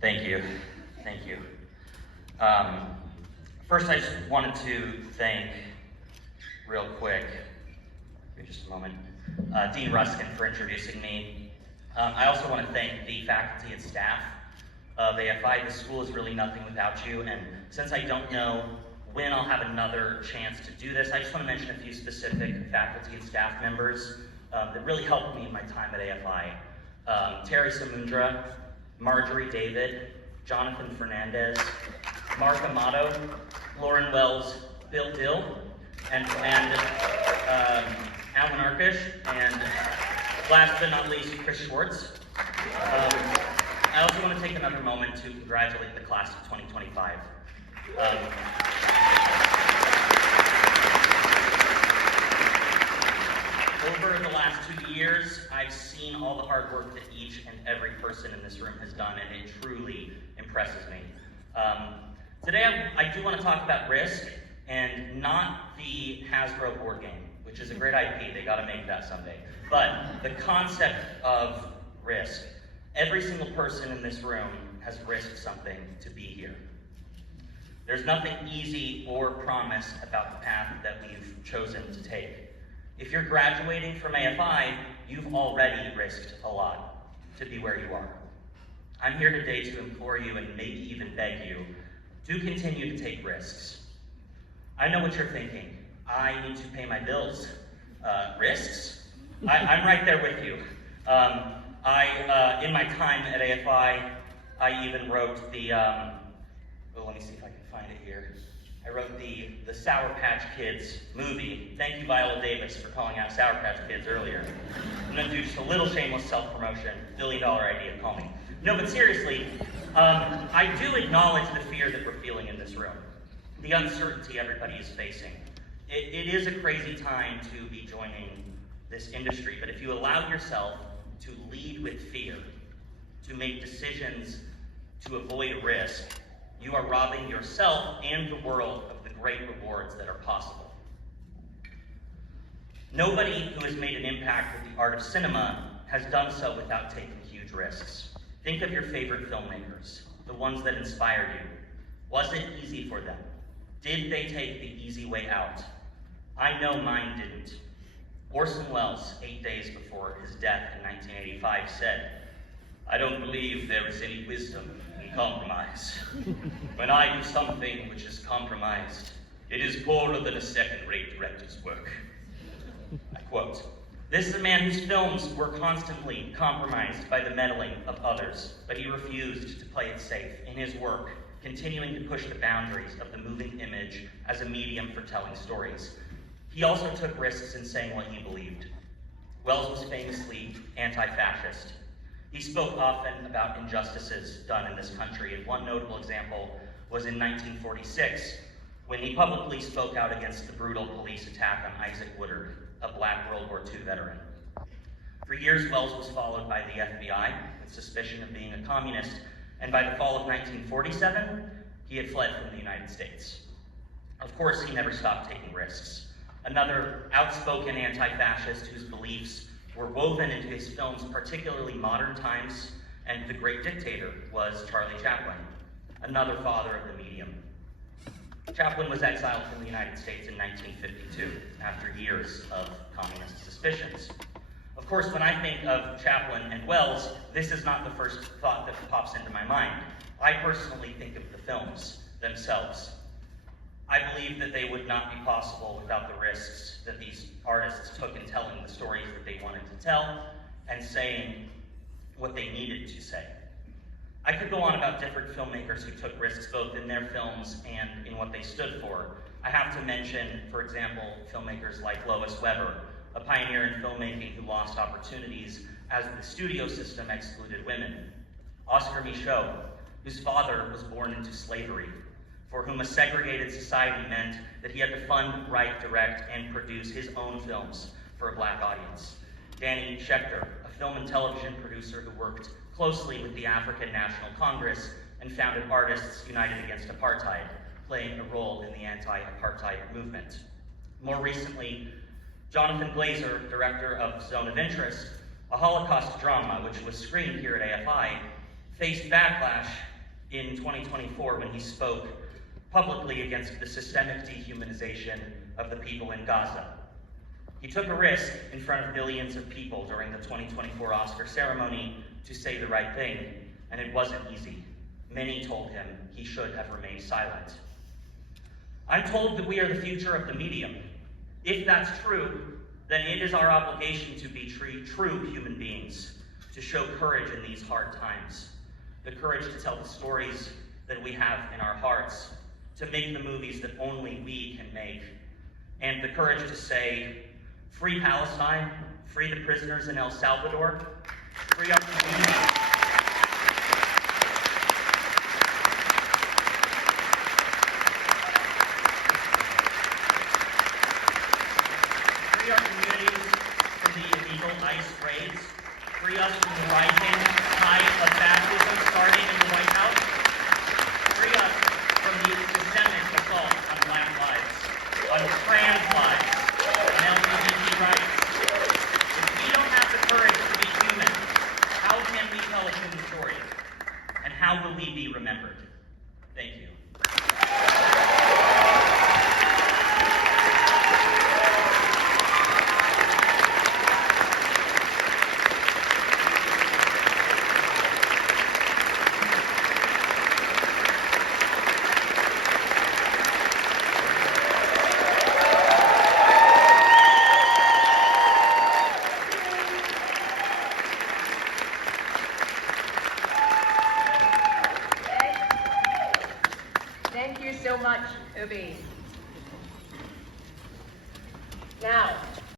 Thank you. Thank you. First, I just wanted to thank, real quick, give me just a moment, Dean Ruskin for introducing me. I also want to thank the faculty and staff of AFI. The school is really nothing without you, and since I don't know when I'll have another chance to do this, I just want to mention a few specific faculty and staff members that really helped me in my time at AFI. Terry Samundra, Marjorie David, Jonathan Fernandez, Mark Amato, Lauren Wells, Bill Dill, and Alan Arkish, and last but not least, Chris Schwartz. I also want to take another moment to congratulate the class of 2025. Over the last 2 years, I've seen all the hard work that each and every person in this room has done, and it truly impresses me. Today, I do want to talk about Risk, and not the Hasbro board game, which is a great IP. They got to make that someday. But the concept of risk. Every single person in this room has risked something to be here. There's nothing easy or promised about the path that we've chosen to take. If you're graduating from AFI, you've already risked a lot to be where you are. I'm here today to implore you and maybe even beg you to continue to take risks. I know what you're thinking. I need to pay my bills. Risks? I'm right there with you. In my time at AFI, I even wrote the, let me see if I can find it here. I wrote the Sour Patch Kids movie. Thank you, Viola Davis, for calling out Sour Patch Kids earlier. I'm gonna do just a little shameless self-promotion, billion-dollar idea, call me. No, but seriously, I do acknowledge the fear that we're feeling in this room, the uncertainty everybody is facing. It is a crazy time to be joining this industry, but if you allow yourself to lead with fear, to make decisions to avoid risk, you are robbing yourself and the world of the great rewards that are possible. Nobody who has made an impact with the art of cinema has done so without taking huge risks. Think of your favorite filmmakers, the ones that inspired you. Was it easy for them? Did they take the easy way out? I know mine didn't. Orson Welles, 8 days before his death in 1985, said, "I don't believe there is any wisdom in compromise. When I do something which is compromised, it is poorer than a second-rate director's work." I quote. This is a man whose films were constantly compromised by the meddling of others, but he refused to play it safe in his work, continuing to push the boundaries of the moving image as a medium for telling stories. He also took risks in saying what he believed. Wells was famously anti-fascist. He spoke often about injustices done in this country, and one notable example was in 1946, when he publicly spoke out against the brutal police attack on Isaac Woodard, a black World War II veteran. For years, Wells was followed by the FBI with suspicion of being a communist, and by the fall of 1947, he had fled from the United States. Of course, he never stopped taking risks. Another outspoken anti-fascist whose beliefs were woven into his films, particularly Modern Times and The Great Dictator, was Charlie Chaplin, another father of the medium. Chaplin was exiled from the United States in 1952 after years of communist suspicions. Of course, when I think of Chaplin and Wells, this is not the first thought that pops into my mind. I personally think of the films themselves. I believe that they would not be possible without the risks that these artists took in telling the stories that they wanted to tell and saying what they needed to say. I could go on about different filmmakers who took risks both in their films and in what they stood for. I have to mention, for example, filmmakers like Lois Weber, a pioneer in filmmaking who lost opportunities as the studio system excluded women. Oscar Michaud, whose father was born into slavery, for whom a segregated society meant that he had to fund, write, direct, and produce his own films for a black audience. Danny Schechter, a film and television producer who worked closely with the African National Congress and founded Artists United Against Apartheid, playing a role in the anti-apartheid movement. More recently, Jonathan Glazer, director of Zone of Interest, a Holocaust drama which was screened here at AFI, faced backlash in 2024 when he spoke publicly against the systemic dehumanization of the people in Gaza. He took a risk in front of millions of people during the 2024 Oscar ceremony to say the right thing, and it wasn't easy. Many told him he should have remained silent. I'm told that we are the future of the medium. If that's true, then it is our obligation to be true human beings, to show courage in these hard times, the courage to tell the stories that we have in our hearts, to make the movies that only we can make, and the courage to say, free Palestine, free the prisoners in El Salvador, free our communities. Free our communities from the illegal ICE raids, free us from the rising tide of fascism starting in the White House, free us from the systemic assault on Black lives, on trans lives, on LGBT rights. If we don't have the courage to be human, how can we tell a human story? And how will we be remembered? Thank you. Thank you so much, Kirby.